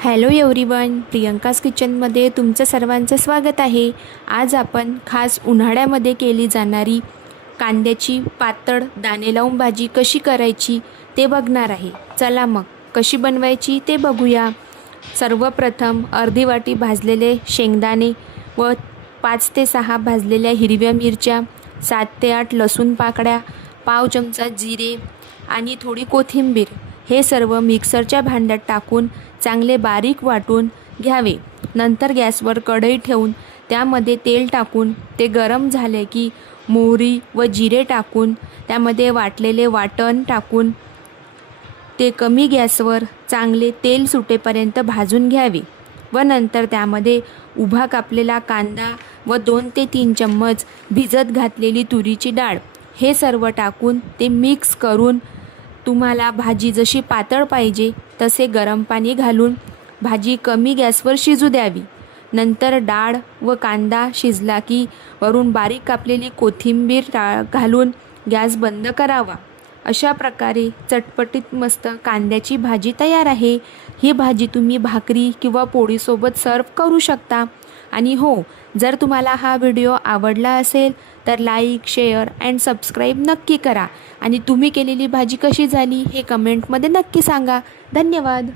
Hello everyone, Priyanka's किचनमध्ये तुमचं सर्वांचं स्वागत आहे। आज आपण खास उन्हाळ्यामध्ये केली जाणारी कांद्याची पातळ दाणे लावून भाजी कशी करायची ते बघणार आहे। चला मग कशी बनवायची ते बघूया। सर्वप्रथम अर्धी वाटी भाजलेले शेंगदाणे व 5 ते 6 भाजलेल्या हिरव्या मिरच्या, 7 ते 8 लसूण पाकळ्या, पाव चमचा जिरे आणि थोडी कोथिंबीर हे सर्व मिक्सरच्या भांड्यात टाकून चांगले बारीक वाटून घ्यावे। नंतर गॅसवर कढई ठेवून त्यामध्ये तेल टाकून ते गरम झाले की मोहरी व जिरे टाकून त्यामध्ये वाटलेले वाटण टाकून ते कमी गॅसवर चांगले तेल सुटेपर्यंत भाजून घ्यावे व नंतर त्यामध्ये उभा कापलेला कांदा व 2 ते 3 चम्मच भिजत घातलेली तुरीची डाळ हे सर्व टाकून ते मिक्स करून तुम्हाला भाजी जशी पातळ पाहिजे तसे गरम पाणी घालून भाजी कमी गॅसवर शिजू द्यावी। नंतर डाळ व कांदा शिजला की वरून बारीक कापलेली कोथिंबीर घालून गॅस बंद करावा। अशा प्रकारे चटपटीत मस्त कांद्याची भाजी तयार आहे। ही भाजी तुम्ही भाकरी किंवा पोळीसोबत सर्व करू शकता। आणि हो, जर तुम्हाला हा व्हिडिओ आवडला असेल तर लाईक, शेअर अँड सबस्क्राईब नक्की करा आणि तुम्ही केलेली भाजी कशी झाली हे कमेंटमध्ये नक्की सांगा। धन्यवाद।